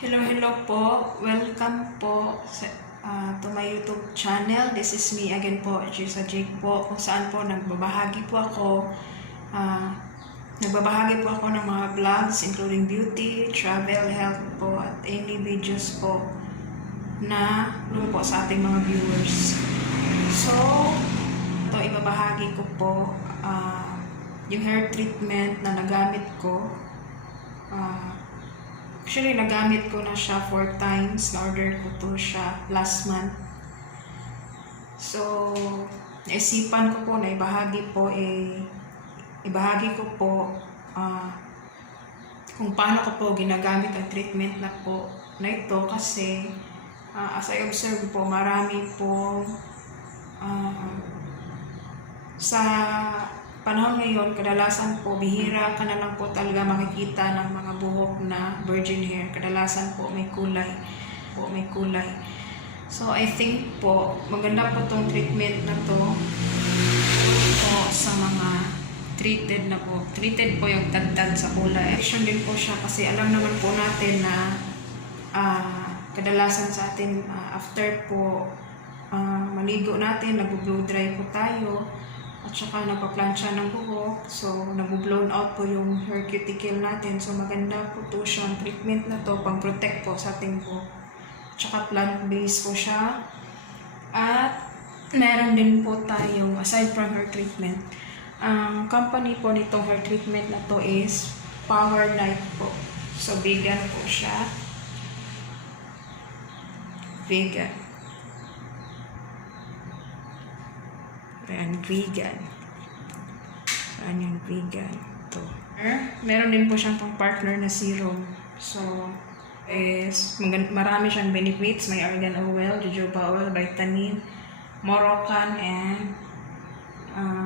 Hello po. Welcome po to my YouTube channel. This is me again po, Jisa Jake po, kung saan po nagbabahagi po ako ng mga vlogs including beauty, travel, health po, at any videos po na po sa ating mga viewers. So, ito ibabahagi ko po yung hair treatment na nagamit ko. Actually, nagamit ko na siya 4 times. Na-order ko to siya last month. So, naisipan ko po na ibahagi ko po kung paano ko po ginagamit ang treatment na ito kasi as I observe po, marami po sa panahon ngayon, kadalasan po, bihira ka na lang po talaga makikita ng mga buhok na virgin hair. Kadalasan po may kulay. So, I think po, maganda po itong treatment na to po sa mga treated na po. Treated po yung tad-tad sa kulay. Action din po siya kasi alam naman po natin na kadalasan sa atin, after po maligo natin, nag-blow dry po tayo. At saka napaplansya ng buhok. So, nag-blown out po yung hair cuticle natin. So, maganda po to siya. Ang treatment na to, pang-protect po sa ating buhok. At saka plant-based po siya. At meron din po tayong, aside from hair treatment, ang company po nitong hair treatment na to is Power Night po. So, vegan po siya. Vegan. Ayan, vegan. Ayan, vegan. Ito. Meron din po siyang pang partner na serum. So, marami siyang benefits. May argan oil, jojoba oil, vitamin, Moroccan, and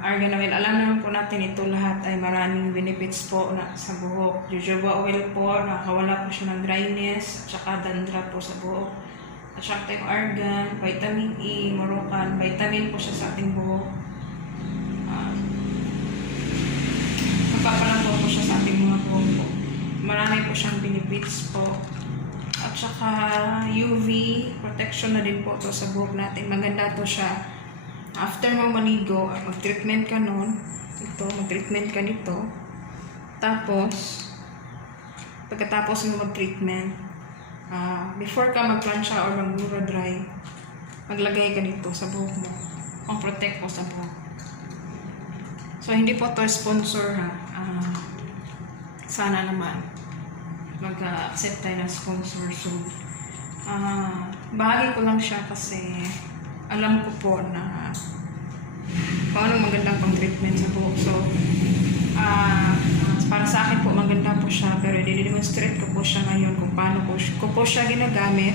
argan oil. Alam naman po natin ito lahat ay maraming benefits po sa buhok. Jojoba oil po, nakakawala po siya ng dryness, at saka dandruff po sa buhok. At saka yung argan, vitamin E, Moroccan, vitamin po siya sa ating buhok. Magpapalambo po siya sa ating mga buhok po. Marami po siyang benefits po. At saka UV protection na din po to sa buhok natin. Maganda to siya. After mo maligo, mag-treatment ka nun. Mag-treatment ka nito. Tapos, pagkatapos mo mag-treatment, before ka mag-plansya or mag-blow dry, maglagay ka dito sa buhok mo. Ang protect mo sa buhok. So, hindi po to sponsor ha. Sana naman mag-accept tayo ng sponsor. So, bahagi ko lang siya kasi alam ko po na paano magandang pang-treatment sa buhok. So, para sa akin po maganda po siya, pero i-demonstrate ko po siya ngayon kung paano ko po siya ginagamit.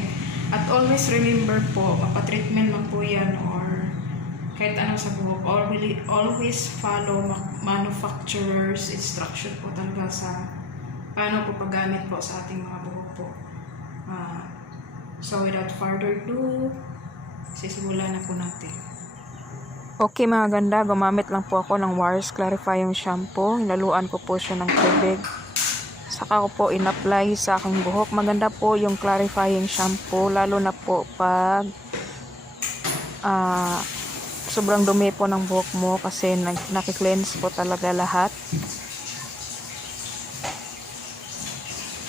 At always remember po, mapa-treatment man po yan or kahit anong sa buhok, always follow manufacturer's instruction po talaga sa paano po paggamit po sa ating mga buhok po. So without further ado, sisimulan na po natin. Okay mga ganda, gumamit lang po ako ng Wars Clarifying Shampoo. Hinaluan ko po siya ng tubig. Saka ko po in-apply sa aking buhok. Maganda po yung clarifying shampoo, lalo na po pag sobrang dumi po ng buhok mo kasi nakikleanse po talaga lahat.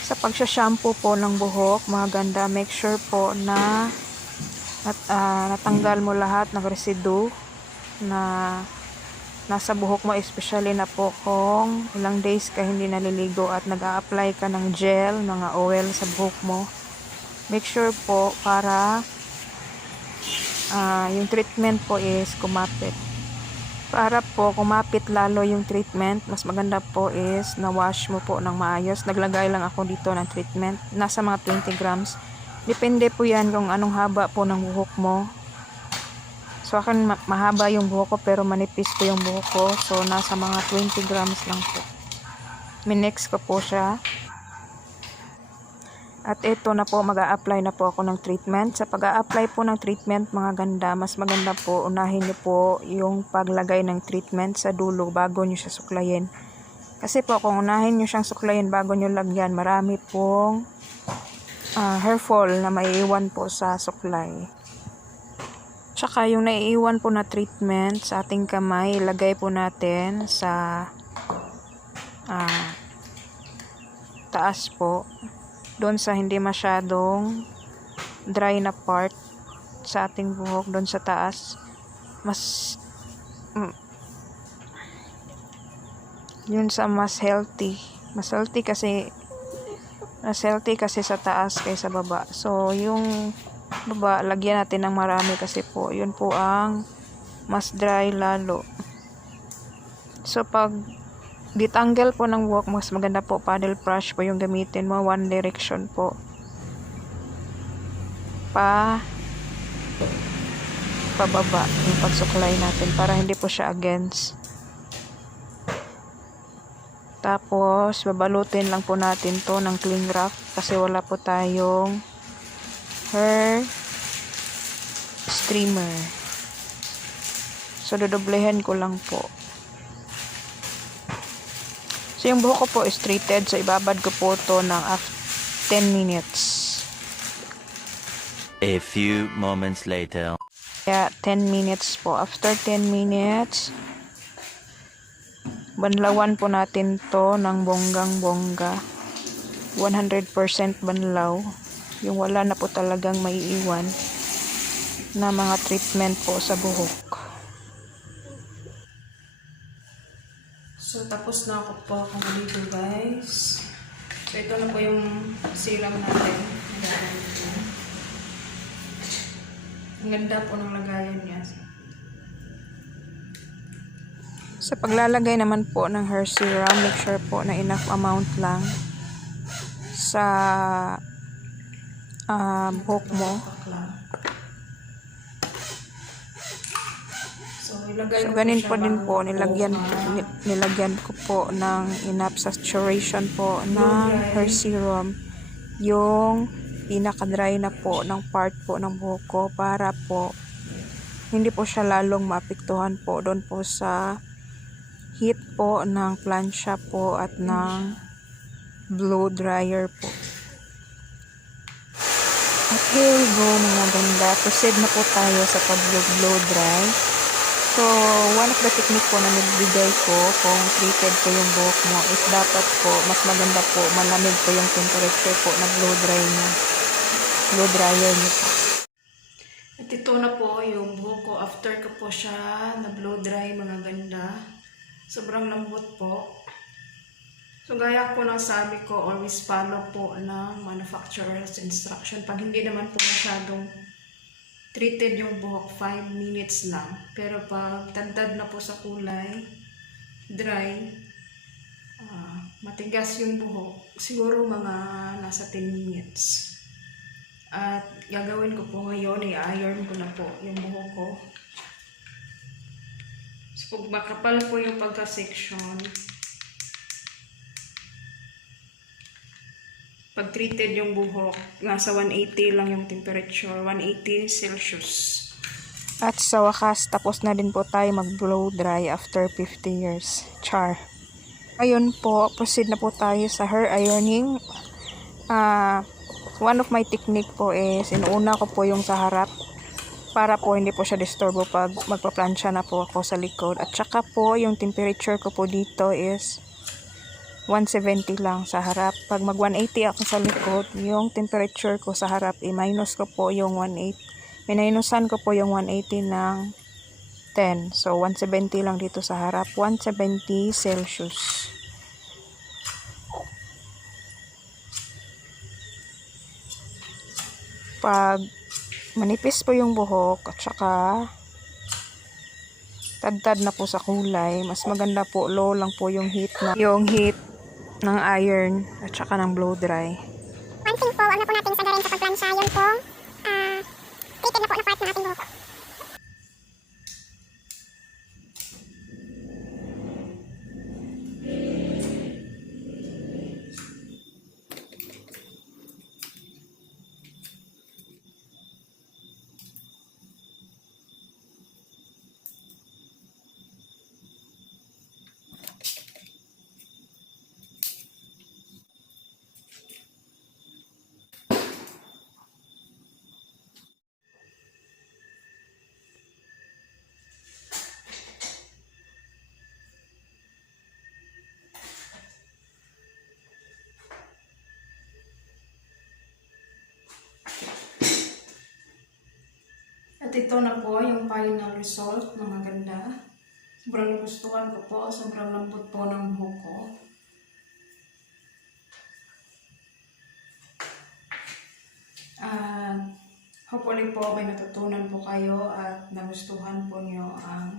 Sa pagsha-shampoo po ng buhok, mga ganda, make sure po na natanggal mo lahat ng residue na nasa buhok mo, especially na po kung ilang days ka hindi naliligo at nag-a-apply ka ng gel, mga oil sa buhok mo. Make sure po para yung treatment po is kumapit. Para po kumapit lalo yung treatment, mas maganda po is na-wash mo po ng maayos. Naglagay lang ako dito ng treatment. Nasa mga 20 grams. Depende po yan kung anong haba po ng buhok mo. So akin mahaba yung buhok ko pero manipis po yung buhok ko. So nasa mga 20 grams lang po. Minix ko po siya. At ito na po, mag-a-apply na po ako ng treatment. Sa pag-a-apply po ng treatment, mga ganda, mas maganda po, unahin niyo po yung paglagay ng treatment sa dulo bago niyo siya suklayin. Kasi po, kung unahin niyo siyang suklayin bago niyo lagyan, marami pong hair fall na maiiwan po sa suklay. Tsaka yung naiiwan po na treatment sa ating kamay, ilagay po natin sa taas po. Doon sa hindi masyadong dry na part sa ating buhok, doon sa taas. Yun sa mas healthy. Mas healthy kasi sa taas kaysa baba. So, yung baba, lagyan natin ng marami kasi po, yun po ang mas dry lalo. So, pag ditanggal po ng buhok, mas maganda po paddle brush po yung gamitin mo. One direction po. Pababa yung pagsuklay natin para hindi po siya against. Tapos, babalutin lang po natin to ng cling wrap kasi wala po tayong hair streamer. So, dodoblehin ko lang po. So, yung buhok ko po is treated. So, ibabad ko po to ng 10 minutes. A few moments later. Kaya, 10 minutes po. After 10 minutes, banlawan po natin to ng bonggang-bongga. 100% banlaw. Yung wala na po talagang maiiwan na mga treatment po sa buhok. So, tapos na ako po dito, guys. So, ito na po yung serum natin. Ang ganda po ng lagayan niya. Sa paglalagay naman po ng hair serum, make sure po na enough amount lang sa buhok mo. So, ganin po din po, nilagyan ko po ng enough saturation po ng hair serum yung pinaka-dry na po ng part po ng buhok ko para po hindi po siya lalong maapektuhan po doon po sa heat po ng plancha po at ng blow dryer po. At here we go mga ganda. Proceed na po tayo sa pag-blow dry. So, one of the technique po na nagbigay ko kung treated po yung buhok mo is dapat po, mas maganda po, malamig po yung temperature po na blow dryer niyo po. At ito na po yung buhok ko after ko po siya na blow dry mga ganda. Sobrang lambot po. So, gaya po ng sabi ko, always follow po ng manufacturer's instruction. Pag hindi naman po masyadong treated yung buhok, 5 minutes lang. Pero pag tandad na po sa kulay, dry, matigas yung buhok, siguro mga nasa 10 minutes. At gagawin ko po ngayon, i-iron ko na po yung buhok ko. So, pag makapal po yung pagka-section, pag treated yung buhok, nasa 180 lang yung temperature, 180 Celsius. At sa wakas, tapos na din po tayo mag-blow dry after 50 years. Char. Ayun po, proceed na po tayo sa hair ironing. One of my technique po is, inuuna ko po yung sa harap para po hindi po siya disturbo pag magpa-plancha na po ako sa likod. At saka po, yung temperature ko po dito is 170 lang sa harap. Pag mag 180 ako sa likod, yung temperature ko sa harap, i-minus ko po yung 180. Minusan ko po yung 180 ng 10. So, 170 lang dito sa harap. 170 Celsius. Pag manipis po yung buhok at saka tad-tad na po sa kulay, mas maganda po low lang po yung heat ng iron at saka ng blow dry. One thing po, wag na po natin sagarin sa pagplansya. Yun po, treated na po na part ng ating buhok. ito na po yung final result, mga ganda. Sobrang nagustuhan ko po, sobrang lambot po ng buhok ko. Hopefully po may natutunan po kayo at nagustuhan po nyo ang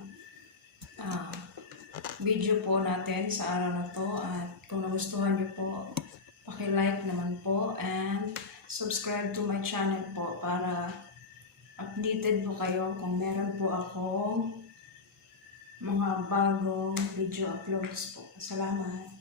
video po natin sa araw na to. At kung nagustuhan nyo po, paki-like naman po and subscribe to my channel po para updated po kayo kung meron po akong mga bagong video uploads po. Salamat!